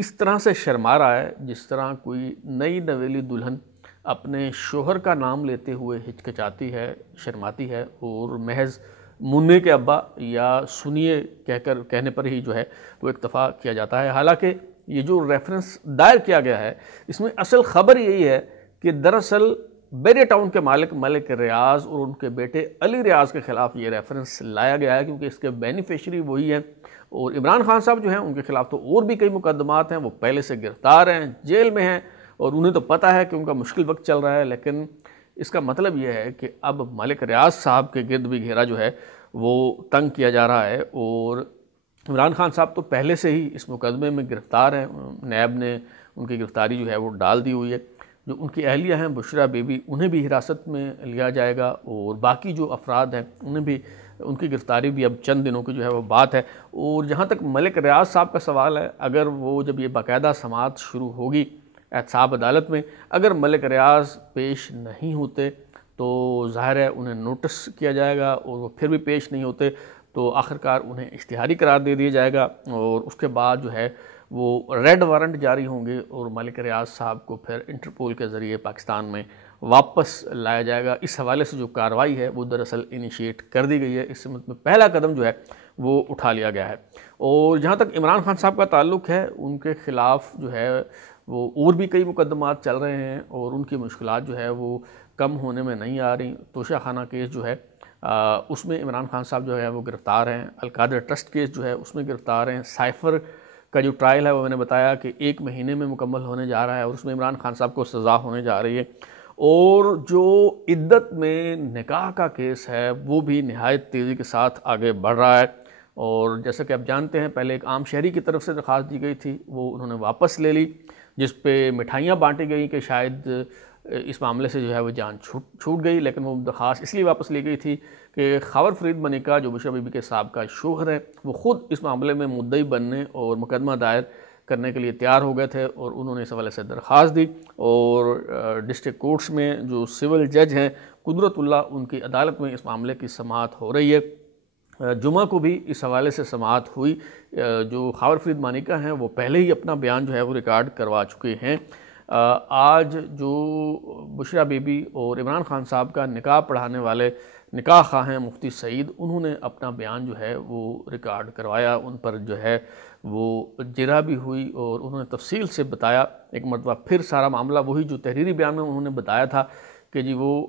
اس طرح سے شرما رہا ہے جس طرح کوئی نئی نویلی دلہن اپنے شوہر کا نام لیتے ہوئے ہچکچاتی ہے، شرماتی ہے، اور محض منّے کے ابا یا سنیے کہنے پر ہی جو ہے وہ اکتفا کیا جاتا ہے۔ حالانکہ یہ جو ریفرنس دائر کیا گیا ہے اس میں اصل خبر یہی ہے کہ دراصل بیرے ٹاؤن کے مالک ملک ریاض اور ان کے بیٹے علی ریاض کے خلاف یہ ریفرنس لایا گیا ہے، کیونکہ اس کے بینیفیشری وہی ہیں، اور عمران خان صاحب جو ہیں ان کے خلاف تو اور بھی کئی مقدمات ہیں، وہ پہلے سے گرفتار ہیں، جیل میں ہیں، اور انہیں تو پتہ ہے کہ ان کا مشکل وقت چل رہا ہے، لیکن اس کا مطلب یہ ہے کہ اب ملک ریاض صاحب کے گرد بھی گھیرا جو ہے وہ تنگ کیا جا رہا ہے، اور عمران خان صاحب تو پہلے سے ہی اس مقدمے میں گرفتار ہیں، نیب نے ان کی گرفتاری جو ہے وہ ڈال دی ہوئی ہے۔ جو ان کی اہلیہ ہیں بشریٰ بی بی، انہیں بھی حراست میں لیا جائے گا، اور باقی جو افراد ہیں انہیں بھی، ان کی گرفتاری بھی اب چند دنوں کی جو ہے وہ بات ہے۔ اور جہاں تک ملک ریاض صاحب کا سوال ہے، اگر وہ جب یہ باقاعدہ سماعت شروع ہوگی احتساب عدالت میں، اگر ملک ریاض پیش نہیں ہوتے تو ظاہر ہے انہیں نوٹس کیا جائے گا، اور وہ پھر بھی پیش نہیں ہوتے تو آخرکار انہیں اشتہاری قرار دے دیا جائے گا، اور اس کے بعد جو ہے وہ ریڈ وارنٹ جاری ہوں گے، اور ملک ریاض صاحب کو پھر انٹرپول کے ذریعے پاکستان میں واپس لایا جائے گا۔ اس حوالے سے جو کارروائی ہے وہ دراصل انیشیٹ کر دی گئی ہے، اس سمت میں پہلا قدم جو ہے وہ اٹھا لیا گیا ہے۔ اور جہاں تک عمران خان صاحب کا تعلق ہے، ان کے خلاف جو ہے وہ اور بھی کئی مقدمات چل رہے ہیں، اور ان کی مشکلات جو ہے وہ کم ہونے میں نہیں آ رہی۔ توشہ خانہ کیس جو ہے اس میں عمران خان صاحب جو ہے وہ گرفتار ہیں، القادر ٹرسٹ کیس جو ہے اس میں گرفتار ہیں، سائفر کا جو ٹرائل ہے وہ میں نے بتایا کہ 1 مہینے میں مکمل ہونے جا رہا ہے، اور اس میں عمران خان صاحب کو سزا ہونے جا رہی ہے۔ اور جو عدت میں نکاح کا کیس ہے وہ بھی نہایت تیزی کے ساتھ آگے بڑھ رہا ہے، اور جیسا کہ آپ جانتے ہیں پہلے ایک عام شہری کی طرف سے درخواست دی گئی تھی، وہ انہوں نے واپس لے لی، جس پہ مٹھائیاں بانٹی گئیں کہ شاید اس معاملے سے جو ہے وہ جان چھوٹ گئی، لیکن وہ درخواست اس لیے واپس لی گئی تھی کہ خاور فرید ملکہ جو بشریٰ بی بی کے سابقہ شوہر ہیں، وہ خود اس معاملے میں مدعی بننے اور مقدمہ دائر کرنے کے لیے تیار ہو گئے تھے، اور انہوں نے اس حوالے سے درخواست دی، اور ڈسٹرکٹ کورٹس میں جو سول جج ہیں قدرت اللہ، ان کی عدالت میں اس معاملے کی سماعت ہو رہی ہے۔ جمعہ کو بھی اس حوالے سے سماعت ہوئی، جو خاور فرید مانیکا ہیں وہ پہلے ہی اپنا بیان جو ہے وہ ریکارڈ کروا چکے ہیں۔ آج جو بشریٰ بی بی اور عمران خان صاحب کا نکاح پڑھانے والے نکاح خواہ ہیں مفتی سعید، انہوں نے اپنا بیان جو ہے وہ ریکارڈ کروایا، ان پر جو ہے وہ جرح بھی ہوئی، اور انہوں نے تفصیل سے بتایا ایک مرتبہ پھر سارا معاملہ، وہی جو تحریری بیان میں انہوں نے بتایا تھا کہ جی وہ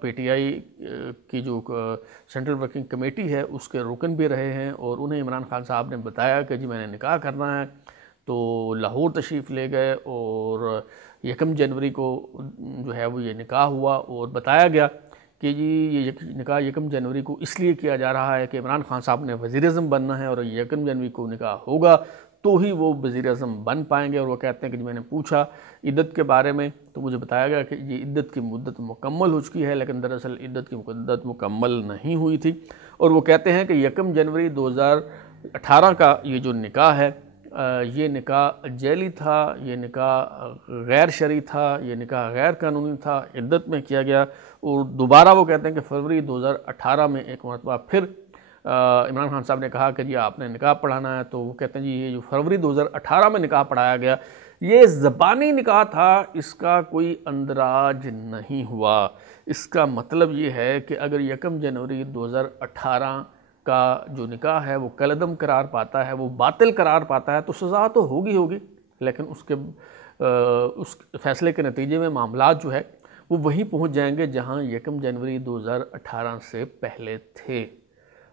پی ٹی آئی کی جو سینٹرل ورکنگ کمیٹی ہے اس کے رکن بھی رہے ہیں، اور انہیں عمران خان صاحب نے بتایا کہ جی میں نے نکاح کرنا ہے، تو لاہور تشریف لے گئے، اور 1 جنوری کو جو ہے وہ یہ نکاح ہوا، اور بتایا گیا کہ جی یہ نکاح 1 جنوری کو اس لیے کیا جا رہا ہے کہ عمران خان صاحب نے وزیر اعظم بننا ہے، اور 1 جنوری کو نکاح ہوگا تو ہی وہ وزیر اعظم بن پائیں گے۔ اور وہ کہتے ہیں کہ جی میں نے پوچھا عدت کے بارے میں تو مجھے بتایا گیا کہ یہ عدت کی مدت مکمل ہو چکی ہے، لیکن دراصل عدت کی مدت مکمل نہیں ہوئی تھی، اور وہ کہتے ہیں کہ 1 جنوری 2018 کا یہ جو نکاح ہے، یہ نکاح جعلی تھا، یہ نکاح غیر شرعی تھا، یہ نکاح غیر قانونی تھا، عدت میں کیا گیا۔ اور دوبارہ وہ کہتے ہیں کہ فروری 2018 میں ایک مرتبہ پھر عمران خان صاحب نے کہا کہ جی آپ نے نکاح پڑھانا ہے، تو وہ کہتے ہیں جی یہ جو فروری 2018 میں نکاح پڑھایا گیا یہ زبانی نکاح تھا، اس کا کوئی اندراج نہیں ہوا۔ اس کا مطلب یہ ہے کہ اگر 1 جنوری 2018 کا جو نکاح ہے وہ کالعدم قرار پاتا ہے، وہ باطل قرار پاتا ہے، تو سزا تو ہوگی، لیکن اس فیصلے کے نتیجے میں معاملات جو ہے وہ وہیں پہنچ جائیں گے جہاں 1 جنوری 2018 سے پہلے تھے۔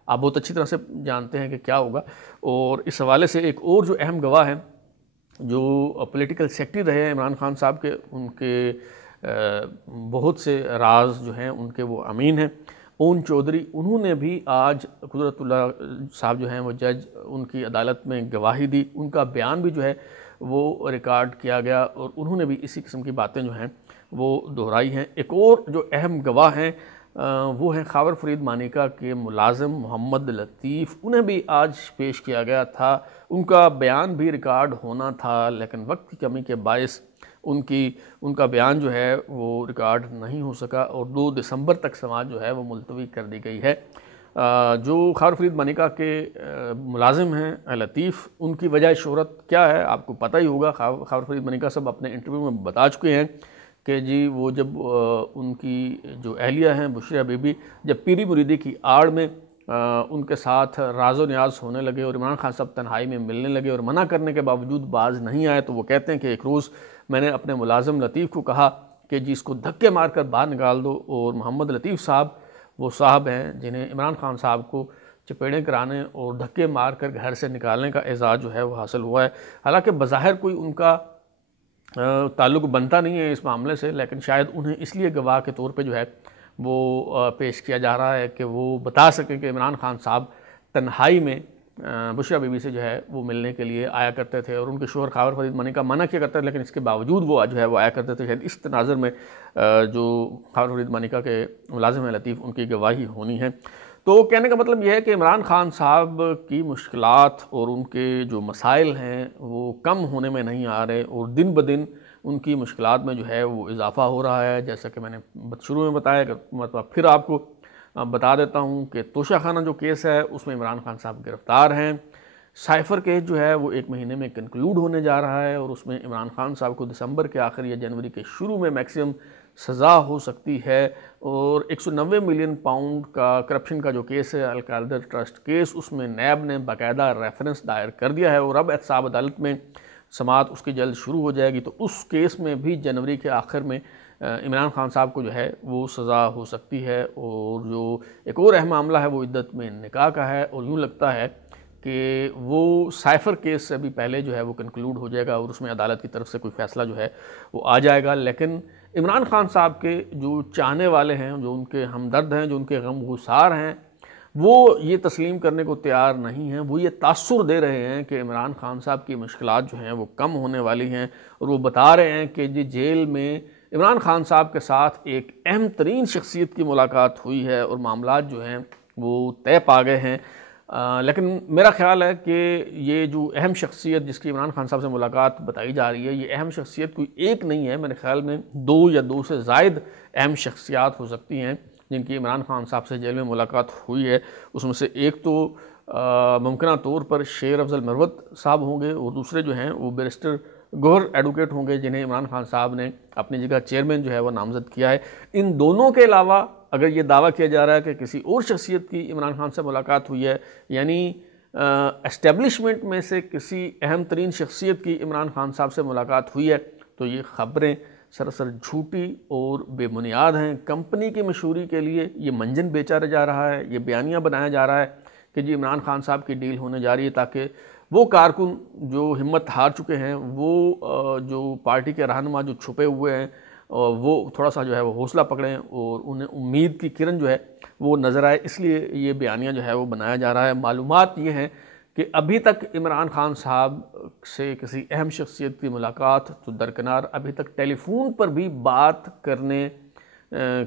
آپ بہت اچھی طرح سے جانتے ہیں کہ کیا ہوگا، اور اس حوالے سے ایک اور جو اہم گواہ ہیں جو پولیٹیکل سیکٹری رہے ہیں عمران خان صاحب کے، ان کے بہت سے راز جو ہیں ان کے وہ امین ہیں، اون چودھری، انہوں نے بھی آج قدرت اللہ صاحب جو ہیں وہ جج، ان کی عدالت میں گواہی دی، ان کا بیان بھی جو ہے وہ ریکارڈ کیا گیا، اور انہوں نے بھی اسی قسم کی باتیں جو ہیں وہ دہرائی ہیں۔ ایک اور جو اہم گواہ ہیں وہ ہیں خاور فرید مانیکا کے ملازم محمد لطیف، انہیں بھی آج پیش کیا گیا تھا، ان کا بیان بھی ریکارڈ ہونا تھا، لیکن وقت کی کمی کے باعث ان کا بیان جو ہے وہ ریکارڈ نہیں ہو سکا، اور 2 دسمبر تک سماعت جو ہے وہ ملتوی کر دی گئی ہے۔ جو خاور فرید مانیکا کے ملازم ہیں لطیف، ان کی وجہ شہرت کیا ہے آپ کو پتہ ہی ہوگا۔ خاور فرید مانیکا صاحب اپنے انٹرویو میں بتا چکے ہیں کہ جی وہ جب ان کی جو اہلیہ ہیں بشریہ بی بی جب پیری مریدی کی آڑ میں ان کے ساتھ راز و نیاز ہونے لگے اور عمران خان صاحب تنہائی میں ملنے لگے اور منع کرنے کے باوجود باز نہیں آئے، تو وہ کہتے ہیں کہ ایک روز میں نے اپنے ملازم لطیف کو کہا کہ جی اس کو دھکے مار کر باہر نکال دو، اور محمد لطیف صاحب وہ صاحب ہیں جنہیں عمران خان صاحب کو چپیڑیں کرانے اور دھکے مار کر گھر سے نکالنے کا اعزاز جو ہے وہ حاصل ہوا ہے۔ حالانکہ بظاہر کوئی ان کا تعلق بنتا نہیں ہے اس معاملے سے، لیکن شاید انہیں اس لیے گواہ کے طور پہ جو ہے وہ پیش کیا جا رہا ہے کہ وہ بتا سکیں کہ عمران خان صاحب تنہائی میں بشریہ بی بی سے جو ہے وہ ملنے کے لیے آیا کرتے تھے، اور ان کے شوہر خاور فرید مانیکا منع کیا کرتے تھے، لیکن اس کے باوجود وہ جو ہے وہ آیا کرتے تھے۔ شاید اس تناظر میں جو خاور فرید مانیکا کے ملازم ہیں لطیف، ان کی گواہی ہونی ہے۔ تو کہنے کا مطلب یہ ہے کہ عمران خان صاحب کی مشکلات اور ان کے جو مسائل ہیں وہ کم ہونے میں نہیں آ رہے، اور دن بدن ان کی مشکلات میں جو ہے وہ اضافہ ہو رہا ہے۔ جیسا کہ میں نے شروع میں بتایا، کہ مطلب پھر آپ کو بتا دیتا ہوں کہ توشہ خانہ جو کیس ہے اس میں عمران خان صاحب گرفتار ہیں۔ سائفر کیس جو ہے وہ 1 مہینے میں کنکلوڈ ہونے جا رہا ہے، اور اس میں عمران خان صاحب کو دسمبر کے آخر یا جنوری کے شروع میں میکسیمم سزا ہو سکتی ہے۔ اور 190 ملین پاؤنڈ کا کرپشن کا جو کیس ہے القادر ٹرسٹ کیس، اس میں نیب نے باقاعدہ ریفرنس دائر کر دیا ہے، اور اب احتساب عدالت میں سماعت اس کی جلد شروع ہو جائے گی، تو اس کیس میں بھی جنوری کے آخر میں عمران خان صاحب کو جو ہے وہ سزا ہو سکتی ہے۔ اور جو ایک اور اہم معاملہ ہے وہ عدت میں نکاح کا ہے، اور یوں لگتا ہے کہ وہ سائفر کیس سے بھی پہلے جو ہے وہ کنکلوڈ ہو جائے گا، اور اس میں عدالت کی طرف سے کوئی فیصلہ جو ہے وہ آ جائے گا۔ لیکن عمران خان صاحب کے جو چاہنے والے ہیں، جو ان کے ہمدرد ہیں، جو ان کے غم گسار ہیں، وہ یہ تسلیم کرنے کو تیار نہیں ہیں۔ وہ یہ تاثر دے رہے ہیں کہ عمران خان صاحب کی مشکلات جو ہیں وہ کم ہونے والی ہیں، اور وہ بتا رہے ہیں کہ جی جیل میں عمران خان صاحب کے ساتھ ایک اہم ترین شخصیت کی ملاقات ہوئی ہے، اور معاملات جو ہیں وہ طے پا گئے ہیں۔ لیکن میرا خیال ہے کہ یہ جو اہم شخصیت جس کی عمران خان صاحب سے ملاقات بتائی جا رہی ہے، یہ اہم شخصیت کوئی ایک نہیں ہے، میرے خیال میں 2 یا 2 سے زائد اہم شخصیات ہو سکتی ہیں جن کی عمران خان صاحب سے جیل میں ملاقات ہوئی ہے۔ اس میں سے ایک تو ممکنہ طور پر شیر افضل مروت صاحب ہوں گے، اور دوسرے جو ہیں وہ بیرسٹر گوہر ایڈوکیٹ ہوں گے، جنہیں عمران خان صاحب نے اپنی جگہ چیئرمین جو ہے وہ نامزد کیا ہے۔ ان دونوں کے علاوہ اگر یہ دعویٰ کیا جا رہا ہے کہ کسی اور شخصیت کی عمران خان سے ملاقات ہوئی ہے، یعنی اسٹیبلشمنٹ میں سے کسی اہم ترین شخصیت کی عمران خان صاحب سے ملاقات ہوئی ہے، تو یہ خبریں سراسر جھوٹی اور بے بنیاد ہیں۔ کمپنی کی مشہوری کے لیے یہ منجن بیچا جا رہا ہے، یہ بیانیہ بنایا جا رہا ہے کہ جی عمران خان صاحب کی ڈیل ہونے جا رہی ہے، تاکہ وہ کارکن جو ہمت ہار چکے ہیں، وہ جو پارٹی کے رہنما جو چھپے ہوئے ہیں، وہ تھوڑا سا جو ہے وہ حوصلہ پکڑیں اور انہیں امید کی کرن جو ہے وہ نظر آئے، اس لیے یہ بیانیہ جو ہے وہ بنایا جا رہا ہے۔ معلومات یہ ہیں کہ ابھی تک عمران خان صاحب سے کسی اہم شخصیت کی ملاقات تو درکنار، ابھی تک ٹیلی فون پر بھی بات کرنے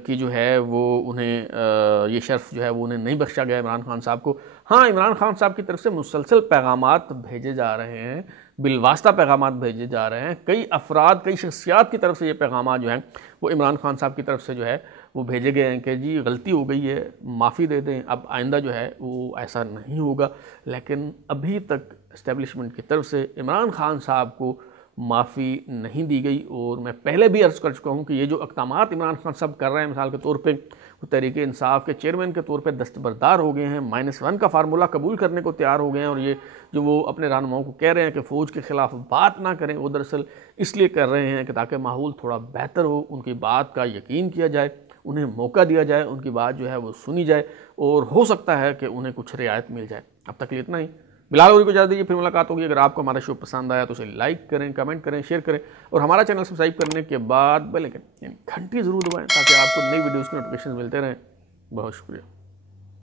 کی جو ہے وہ انہیں یہ شرف جو ہے وہ انہیں نہیں بخشا گیا عمران خان صاحب کو۔ ہاں، عمران خان صاحب کی طرف سے مسلسل پیغامات بھیجے جا رہے ہیں، بالواسطہ پیغامات بھیجے جا رہے ہیں، کئی افراد، کئی شخصیات کی طرف سے یہ پیغامات جو ہیں وہ عمران خان صاحب کی طرف سے جو ہے وہ بھیجے گئے ہیں کہ جی غلطی ہو گئی ہے، معافی دے دیں، اب آئندہ جو ہے وہ ایسا نہیں ہوگا۔ لیکن ابھی تک اسٹیبلشمنٹ کی طرف سے عمران خان صاحب کو معافی نہیں دی گئی، اور میں پہلے بھی عرض کر چکا ہوں کہ یہ جو اقدامات عمران خان صاحب کر رہے ہیں، مثال کے طور پہ وہ تحریک انصاف کے چیئرمین کے طور پہ دستبردار ہو گئے ہیں، -1 کا فارمولہ قبول کرنے کو تیار ہو گئے ہیں، اور یہ جو وہ اپنے رہنماؤں کو کہہ رہے ہیں کہ فوج کے خلاف بات نہ کریں، وہ دراصل اس لیے کر رہے ہیں کہ تاکہ ماحول تھوڑا بہتر ہو، ان کی بات کا یقین کیا جائے، انہیں موقع دیا جائے، ان کی بات جو ہے وہ سنی جائے، اور ہو سکتا ہے کہ انہیں کچھ رعایت مل جائے۔ اب تک اتنا ہی، بلال غوری کو اجازت دیجیے، پھر ملاقات ہوگی۔ اگر آپ کو ہمارا شو پسند آیا تو اسے لائک کریں، کمنٹ کریں، شیئر کریں، اور ہمارا چینل سبسکرائب کرنے کے بعد بیل آئکن یعنی گھنٹی ضرور دبائیں تاکہ آپ کو نئی ویڈیوز کی نوٹیفیکیشن ملتے رہیں۔ بہت شکریہ۔